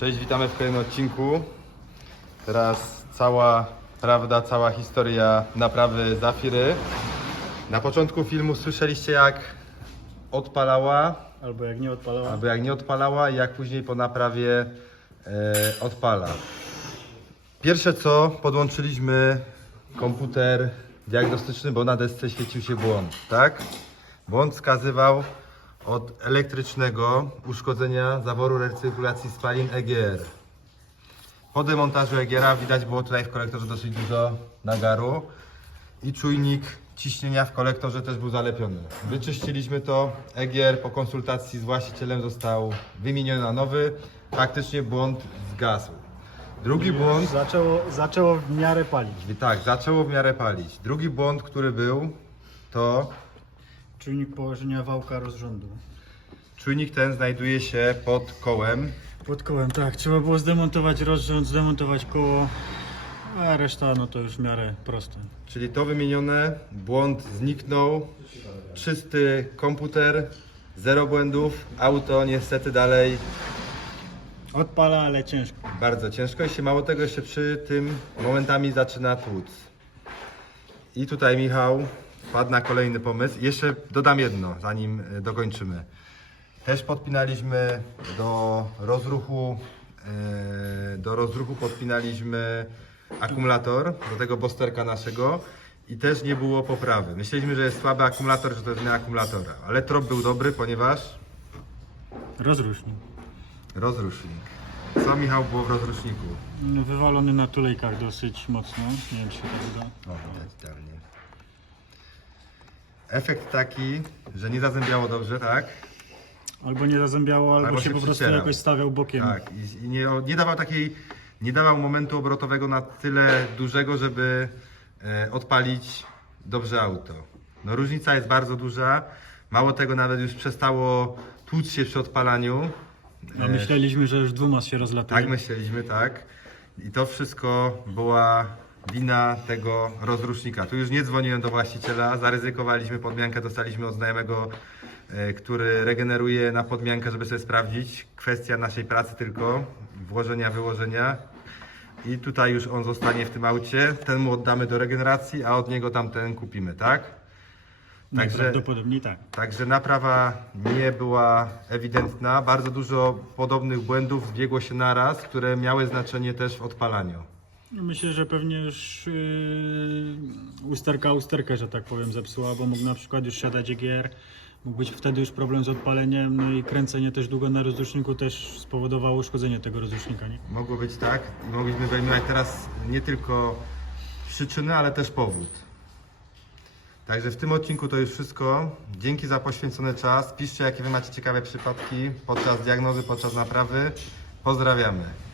Cześć, witamy w kolejnym odcinku. Teraz cała prawda, cała historia naprawy Zafiry. Na początku filmu słyszeliście jak odpalała, Albo jak nie odpalała. albo jak nie odpalała i jak później po naprawie e, odpala. Pierwsze co, podłączyliśmy komputer diagnostyczny, bo na desce świecił się błąd, tak? Błąd wskazywał od elektrycznego uszkodzenia zaworu recyrkulacji spalin EGR. Po demontażu EGR widać było tutaj w kolektorze dosyć dużo nagaru i czujnik ciśnienia w kolektorze też był zalepiony. Wyczyściliśmy to, EGR po konsultacji z właścicielem został wymieniony na nowy, faktycznie błąd zgasł. Drugi błąd, Zaczęło, zaczęło w miarę palić. tak, zaczęło w miarę palić. Drugi błąd, który był, to Czujnik położenia wałka rozrządu. czujnik ten znajduje się pod kołem. Pod kołem, tak. Trzeba było zdemontować rozrząd, zdemontować koło, a reszta no to już w miarę proste. Czyli to wymienione, błąd zniknął, czysty komputer, zero błędów, auto niestety dalej Odpala, ale ciężko. bardzo ciężko i się mało tego jeszcze przy tym momentami zaczyna tłuc. I tutaj Michał wpadł na kolejny pomysł. Jeszcze dodam jedno, zanim e, dokończymy. Też podpinaliśmy do rozruchu, e, do rozruchu podpinaliśmy akumulator do tego bosterka naszego i też nie było poprawy. Myśleliśmy, że jest słaby akumulator, że to jest wina akumulatora, ale trop był dobry, ponieważ Rozrusznik. rozrusznik. Co Michał było w rozruszniku? Wywalony na tulejkach dosyć mocno. Nie wiem, czy się tak uda. O, widać idealnie. Efekt taki, że nie zazębiało dobrze, tak? Albo nie zazębiało, albo, się, się po prostu przycierał. jakoś stawiał bokiem. Tak. I, i nie, nie dawał takiej, nie dawał momentu obrotowego na tyle dużego, żeby e, odpalić dobrze auto. No różnica jest bardzo duża. Mało tego, nawet już przestało tłuc się przy odpalaniu. A E, myśleliśmy, że już dwumas się rozlatuje. Tak myśleliśmy, tak. I to wszystko była wina tego rozrusznika. Tu już nie dzwoniłem do właściciela, zaryzykowaliśmy podmiankę, dostaliśmy od znajomego, e, który regeneruje na podmiankę, żeby sobie sprawdzić. Kwestia naszej pracy tylko, włożenia, wyłożenia. I tutaj już on zostanie w tym aucie, ten mu oddamy do regeneracji, a od niego tamten kupimy, tak? Także, Najprawdopodobniej tak. także naprawa nie była ewidentna. Bardzo dużo podobnych błędów zbiegło się naraz, które miały znaczenie też w odpalaniu. Myślę, że pewnie już yy, usterka usterkę, że tak powiem, zepsuła, bo mógł na przykład już siadać EGR, mógł być wtedy już problem z odpaleniem, no i kręcenie też długo na rozruszniku też spowodowało uszkodzenie tego rozrusznika, nie? Mogło być tak mogliśmy wyjmować teraz nie tylko przyczyny, ale też powód. Także w tym odcinku to już wszystko. Dzięki za poświęcony czas. Piszcie, jakie Wy macie ciekawe przypadki podczas diagnozy, podczas naprawy. Pozdrawiamy.